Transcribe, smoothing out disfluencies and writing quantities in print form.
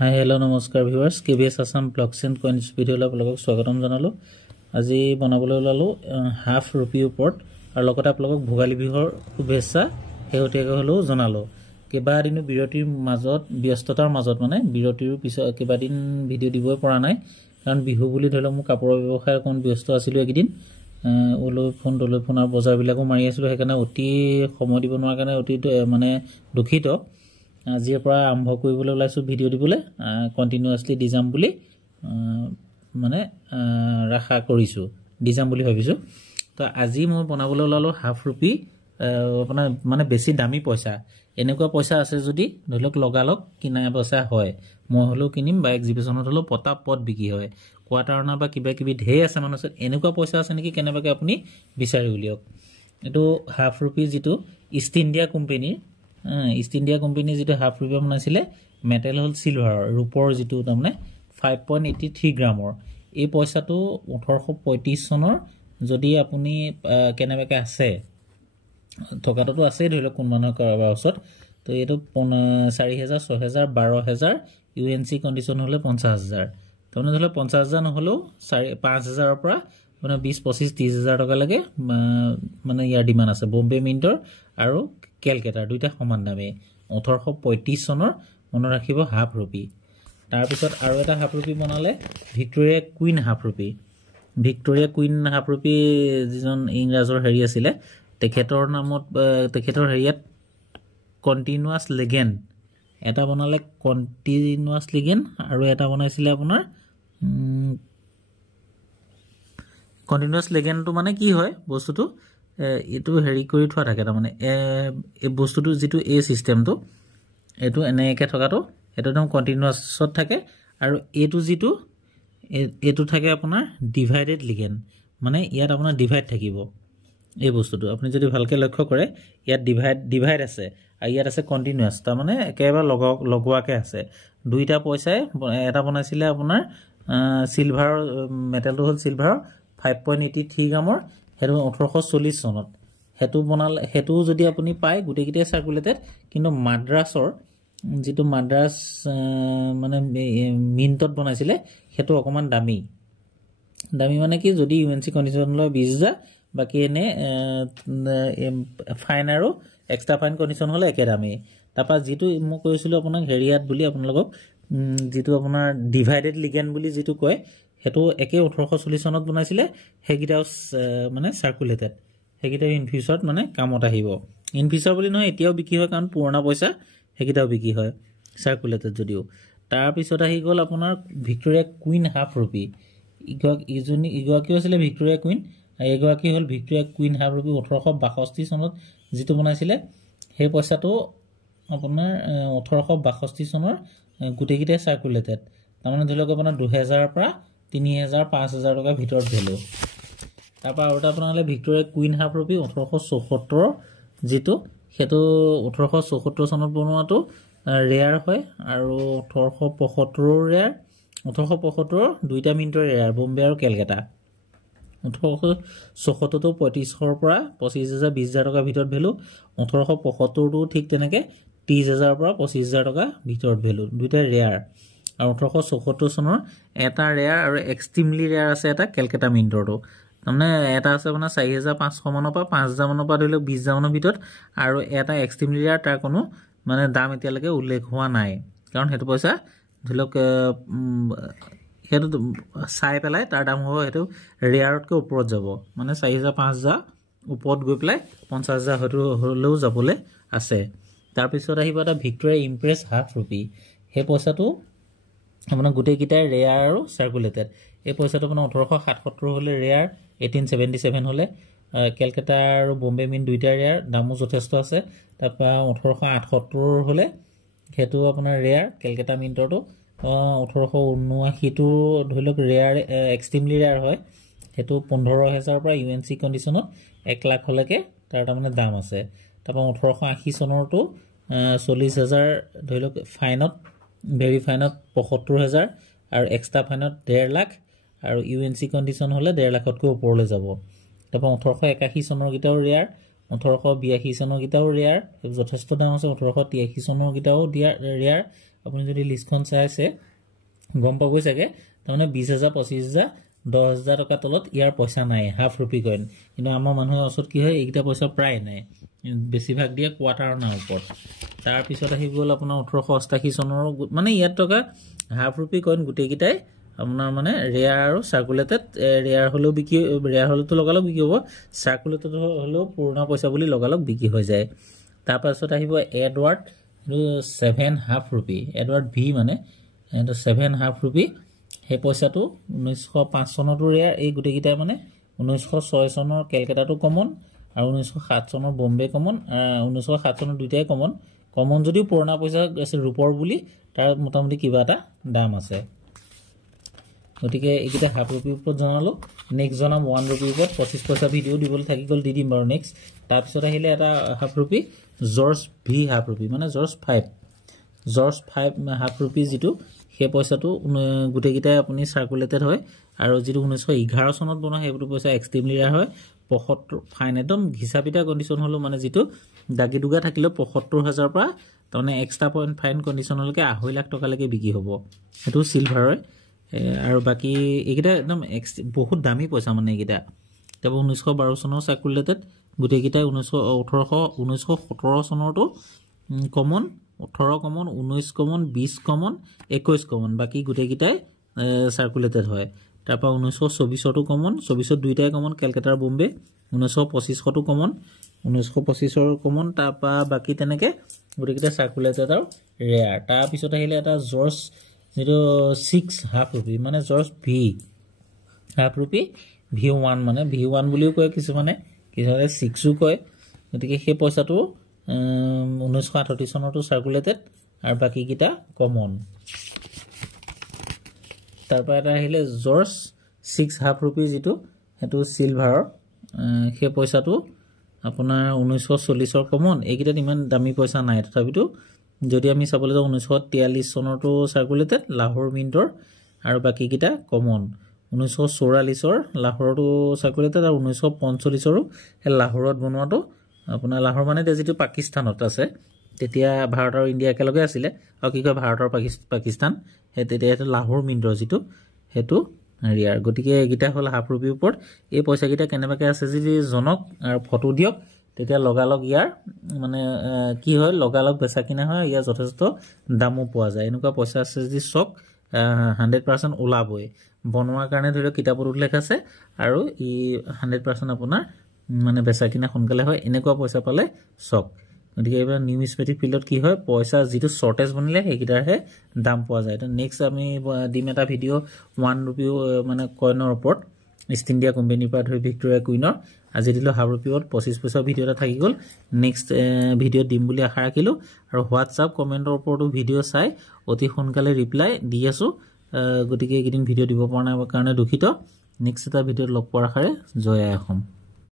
হাই hello' নমস্কাৰ viewers KBS Assam vlogs and coins ভিডিঅ'লৈ আপোনালোকক স্বাগতম জনালোঁ। আজি বনাবলৈ ওলালোঁ হাফ ৰুপিৰ ওপৰত আৰু লগতে আপোনালোকক ভোগালী বিহুৰ শুভেচ্ছা শেহতীয়াকৈ হ'লেও জনালোঁ। কেইবাদিনো বিৰতিৰ মাজত ব্যস্ততাৰ মাজত বিৰতিৰ পিছত কেইবাদিন ভিডিঅ' দিবই পৰা নাই, কাৰণ বিহু বুলি ধৰি লওক মোৰ কাপোৰৰ ব্যৱসায় অকণ ব্যস্ত আছিলোঁ। এইকেইদিন ওলৈ ফোন তলৈ ফোন আৰু বজাৰবিলাকো মাৰি আছিলোঁ, সেইকাৰণে অতি সময় দিব নোৱাৰাৰ কাৰণে অতি দুখিত। আজিৰ পৰা আৰম্ভ কৰিবলৈ ওলাইছোঁ ভিডিঅ' দিবলৈ, কণ্টিনিউৱাছলি দি যাম বুলি আশা কৰিছোঁ, দি যাম বুলি ভাবিছোঁ। তো আজি মই বনাবলৈ ওলালোঁ হাফ ৰুপি, আপোনাৰ বেছি দামী পইচা। এনেকুৱা পইচা আছে যদি ধৰি লওক লগালগ কিনা পইচা হয়, মই হ'লেও কিনিম বা এক্সিবিশ্যনত হ'লেও পটাপট বিক্ৰী হয়। কোৱাৰ্টাৰ অনা বা কিবা কিবি ঢেৰ আছে মানুহৰ ওচৰত। এনেকুৱা পইচা আছে নেকি কেনেবাকৈ আপুনি বিচাৰি উলিয়াওক। এইটো হাফ ৰুপি যিটো ইষ্ট ইণ্ডিয়া কোম্পেনীৰ যিটো হাফ ৰুপি বনাইছিলে, মেটেল হ'ল চিলভাৰৰ, ৰূপৰ যিটো 5.83 গ্ৰামৰ। এই পইচাটো 1835 চনৰ যদি আপুনি কেনেবাকৈ আছে, থকাটোতো আছেই ধৰি লওক কোন মানুহৰ কাৰোবাৰ ওচৰত, তো এইটো 4,000, 6,000, 12,000 UNC কণ্ডিশ্যন হ'লে 50,000। তাৰমানে ধৰি লওক 50,000 নহ'লেও 5,000ৰ পৰা 20, 25, 30,000 টকালৈকে ইয়াৰ ডিমাণ্ড আছে। বম্বে মিণ্টৰ আৰু কেলকাটাৰ দুইটা সমান দামী। 1835 চনৰ মনত ৰাখিব হাফ ৰুপি। তাৰপিছত আৰু এটা হাফ ৰুপি বনালে Victoria queen half rupee. Victoria queen half rupee যিজন ইংৰাজৰ আছিলে, তেখেতৰ নামত তেখেতৰ হেৰিয়াত কণ্টিনিউৱাছ লেগেণ্ড এটা বনালে, কণ্টিনিউৱাছ লেগেণ্ড, আৰু এটা বনাইছিলে আপোনাৰ কণ্টিনিউৱাছ লেগেণ্ডটো কি হয় বস্তুটো, এইটো হেৰি কৰি থোৱা থাকে। তাৰমানে এই বস্তুটো যিটো এই চিষ্টেমটো, এইটো এনেকৈ থকাটো সেইটো একদম কণ্টিনিউৱাছত থাকে। আৰু এইটো যিটো এইটো থাকে আপোনাৰ ডিভাইডেড লিগেণ্ড, ইয়াত আপোনাৰ ডিভাইড থাকিব। এই বস্তুটো আপুনি যদি ভালকৈ লক্ষ্য কৰে, ইয়াত ডিভাইড আছে আৰু ইয়াত আছে কণ্টিনিউৱাছ, তাৰমানে একেবাৰে লগোৱাকৈ আছে। দুইটা পইচাই এটা বনাইছিলে আপোনাৰ চিলভাৰৰ, মেটেলটো হ'ল চিলভাৰৰ 5.83 গ্ৰামৰ, সেইটো 1840 চনত সেইটো বনালে। সেইটো যদি আপুনি পায় গোটেইকেইটাই চাৰ্কুলেটেড, কিন্তু মাদ্ৰাছৰ যিটো মাদ্ৰাছ মিণ্টত বনাইছিলে সেইটো অকণমান দামী কি, যদি UNC কণ্ডিশ্যন লয় 20,000, বাকী এনে ফাইন আৰু এক্সট্ৰা ফাইন কণ্ডিশ্যন হ'লে একে দামেই। তাৰপৰা যিটো মই কৈছিলোঁ আপোনাক হেৰিয়াত বুলি আপোনালোকক, যিটো আপোনাৰ ডিভাইডেড লিগেণ্ড বুলি যিটো কয়, সেইটো একে 1840 চনত বনাইছিলে। সেইকেইটাও চাৰ্কুলেটেড, সেইকেইটাও ইন ফিউচাৰত কামত আহিব। ইন ফিউচাৰ বুলি নহয়, এতিয়াও বিক্ৰী হয়, কাৰণ পুৰণা পইচা সেইকেইটাও বিক্ৰী হয় চাৰ্কুলেটেড যদিও। তাৰপিছত আহি গ'ল আপোনাৰ ভিক্টৰিয়া কুইন হাফ ৰুপি। ইগৰাকীও আছিলে ভিক্টৰিয়া কুইন, এগৰাকী হ'ল ভিক্টৰিয়া কুইন হাফ ৰুপি। 1862 চনত যিটো বনাইছিলে, সেই পইচাটো আপোনাৰ 1862 চনৰ গোটেইকেইটাই চাৰ্কুলেটেড। তাৰমানে ধৰি লওক আপোনাৰ 2,000ৰ পৰা 3,000, 5,000 টকাৰ ভিতৰত ভেলু। তাৰপৰা আৰু এটা আপোনাৰ হ'লে ভিক্টৰিয়া কুইন হাফ ৰুপি 1874 যিটো, সেইটো 1874 চনত বনোৱাটো ৰেয়াৰ হয়, আৰু 1875 ৰেয়াৰ। 1875 দুইটা মিণ্টৰ ৰেয়াৰ, বম্বে আৰু কেলকাটা। 1874টো 3500ৰ পৰা 25,000, 20,000 টকাৰ ভিতৰত ভেলু। 1875টো ঠিক তেনেকৈ 30,000ৰ পৰা 25,000 টকাৰ ভিতৰত ভেলু, দুইটা ৰেয়াৰ। আৰু 1874 চনৰ এটা ৰেয়াৰ আৰু এক্সট্ৰিমলি ৰেয়াৰ আছে এটা, কেলকাটা মিণ্টৰটো। তাৰমানে এটা আছে আপোনাৰ 4,500 মানৰ পৰা 5,000 মানৰ পৰা ধৰি লওক 20,000 মানৰ ভিতৰত, আৰু এটা এক্সট্ৰিমলি ৰেয়াৰ, তাৰ কোনো দাম এতিয়ালৈকে উল্লেখ হোৱা নাই, কাৰণ সেইটো পইচা ধৰি লওক সেইটো চাই পেলাই তাৰ দাম হ'ব, সেইটো ৰেয়াৰতকৈ ওপৰত যাব, 4,000, 5,000 ওপৰত গৈ পেলাই 50,000 হয়তো হ'লেও যাবলৈ আছে। তাৰপিছত আহিব এটা ভিক্টৰিয়া ইম্প্ৰেছ হাফ ৰুপি। সেই পইচাটো আপোনাৰ গোটেইকেইটাই ৰেয়াৰ আৰু চাৰ্কুলেটেড। এই পইচাটো আপোনাৰ 1877 হ'লে ৰেয়াৰ, 1877 হ'লে কেলকাটা আৰু বম্বে মিণ্ট দুইটা ৰেয়াৰ, দামো যথেষ্ট আছে। তাৰপৰা 1878 হ'লে সেইটো আপোনাৰ ৰেয়াৰ, কেলকাটা মিণ্টৰটো। 1879টো ধৰি লওক ৰেয়াৰ, এক্সট্ৰিমলি ৰেয়াৰ হয়, সেইটো 15,000ৰ পৰা UNC কণ্ডিশ্যনত 1,00,000লৈকে তাৰ তাৰমানে দাম আছে। তাৰপৰা 1880 চনৰটো 40,000 ধৰি লওক ফাইনত, ভেৰি ফাইনত 75,000, আৰু এক্সট্ৰা ফাইনত 1,50,000, আৰু UNC কণ্ডিশ্যন হ'লে 1,50,000তকৈ ওপৰলৈ যাব। তাৰপৰা 1881 চনৰকেইটাও ৰেয়াৰ, 1882 চনৰকেইটাও ৰেয়াৰ, যথেষ্ট দাম আছে। 1883 চনৰকেইটাও ৰেয়াৰ, আপুনি যদি লিষ্টখন চাইছে গম পাবই চাগে তাৰমানে 20,000 25,000 10,000 টকা তলত ইয়াৰ পইচা নাই হাফ ৰুপি কইন কিন্তু আমাৰ মানুহৰ ওচৰত কি হয় এইকেইটা পইচা প্ৰায় নাই বেছিভাগ দিয়ে কোৱাৰ্টাৰ না ওপৰত তাৰ পিছত আহি গ'ল আপোনাৰ 1888 চনৰ মানে ইয়াত টকা হাফ ৰুপি কইন গোটেইকেইটাই আপোনাৰ মানে ৰেয়াৰ আৰু সাৰ্কুলেটেড ৰেয়াৰ হলেও বিকি ৰেয়াৰ হলেতো লগালগ বিকি হ'ব সাৰ্কুলেটেড হলেও পুৰণা পইচা বুলি লগালগ বিকি হৈ যায় তাৰ পাছত আহিব Edward 7 half rupee Edward V মানে 7 হাফ ৰুপি হে পইচাটো 1905 চনতো ৰেয়াৰ এই গোটেইকেইটা মানে 1906 চনৰ কেলকাতাটো কমন আৰু 1907 চনৰ বম্বে কমন 1907 চনৰ দুইটাই কমন যদিও পুৰণা পইচা আছে ৰূপৰ বুলি তাৰ মোটামুটি কিবা এটা দাম আছে গতিকে এইকেইটা হাফ ৰুপিৰ ওপৰত জনালো নেক্সট জনাম 1 ৰুপিৰ ওপৰত 25 পইচা ভিডিও দিবলৈ থাকি গ'ল দি দিম বাৰু নেক্সট তাৰপিছত আহিলে এটা half rupee George V half rupee মানে জৰ্জ 5 হাফ ৰুপি যিটো সেই পইচাটো গোটেইকেইটাই আপুনি সাৰ্কুলেটেড হয় আৰু যিটো 1911 চনত বনোৱা সেইটো পইচা এক্সট্ৰিমলি ৰেয়াৰ হয় 75 ফাইন একদম ঘিচাপিটা কণ্ডিশ্যন হলো মানে যিটো দাগি দুগা থাকিলে 75,000 পৰা তাৰমানে এক্সট্ৰা পইণ্ট ফাইন কণ্ডিশ্যনলৈকে 2.5 লাখ টকালৈকে বিক্ৰী হ'ব সেইটো সিলভাৰ হয় আৰু বাকি এইকেইটা একদম বহুত দামী পইচা মানে এইকেইটা তেব 1912 চনৰ সাৰ্কুলেটেড গোটেইকেইটা 1917 চনৰটো common 18 common 19 common 20 common 21 common বাকি গোটেইকেইটাই সাৰ্কুলেটেড হয় তাৰপা 1924 টো কমন 24 দুইটাই কমন কেলকাতাৰ বম্বে 1925 টো কমন 1925 কমন তাৰপা বাকি তেনেকে গোটেইকেইটা সাৰ্কুলেটেড আৰু ৰেয়াৰ তাৰ পিছত আহিলে এটা জৰ্জ যেটো 6 হাফ ৰুপি মানে George V half rupee V1 মানে V1 বুলিও কয় কিছুমানে 6 কয় গতিকে সেই পইচাটো 1968 চনতো সাৰ্কুলেটেড আৰু বাকি কিটা কমন তাৰপা এটা আহিলে জৰ্জ 6 হাফ ৰুপি যেটো হেতু সিলভাৰৰ সেই পইচাটো আপোনাৰ 1940 কমন এইকেইটা ইমান দামী পইচা নাই তথাপিতো যদি আমি চাবলৈ যাওঁ 1943 চনৰটো সাৰ্কুলেটেড লাহোৰ মিন্টৰ আৰু বাকি কিটা কমন 1944 লাহোৰটো সাৰ্কুলেটেড আৰু 1945 লাহোৰত বনোৱাটো আপোনাৰ লাহোৰ মানে যেটো পাকিস্তানত আছে তেতিয়া ভাৰত আৰু ইণ্ডিয়া একেলগে আছিল আৰু কি কয় ভাৰত আৰু পাকিস্তান তেতিয়া এটা লাহোৰ মিন্টৰ যেটো হেতু ৰিয়াৰ গতিকে এইগিটা হল হাফ ৰুপিৰ ওপৰত এই পইচা কিটা কেনেবাকে আছে যদি জনক আৰু ফটো দিয়ক তেতিয়া লগালগ ইয়াৰ মানে কি হয় লগালগ বেচা কিনা হয় ইয়া যথেষ্ট দামও পোৱা যায় এনেকুৱা পইচা আছে যদি সক 100% ওলাবই বনোৱাৰ কাৰণে ধৰি কিতাপত উল্লেখ আছে আৰু ই 100% আপোনাৰ মানে বেচা কিনা সোনকালে হয় এনেকুৱা পইচা পালে সক গতিকে এবাৰ নিউমিসমেটিক ফিল্ডত কি হয় পইচা যেটো শৰ্টেজ বনিলে হেকিটাৰহে দাম পোৱা যায় তো নেক্সট আমি দিম এটা ভিডিও 1 ৰুপি মানে কইনৰ ওপৰত ইষ্ট ইণ্ডিয়া কোম্পানীৰ পৰা ধৰি ভিক্টোৰিয়া কুইনৰ আজি দিলো হাফ ৰুপিত 25 পইচা ভিডিও এটা থাকি গ'ল নেক্সট ভিডিও দিম বুলি আশা ৰাখিলো আৰু হোৱাটসঅ্যাপ কমেন্টৰ ওপৰতো ভিডিও চাই অতি সোনকালে ৰিপ্লাই দি আছো গতিকে এইদিন ভিডিও দিব পৰা নাই কাৰণে দুখিত নেক্সট এটা ভিডিওত লগ পোৱাৰ আশাৰে জয় অসম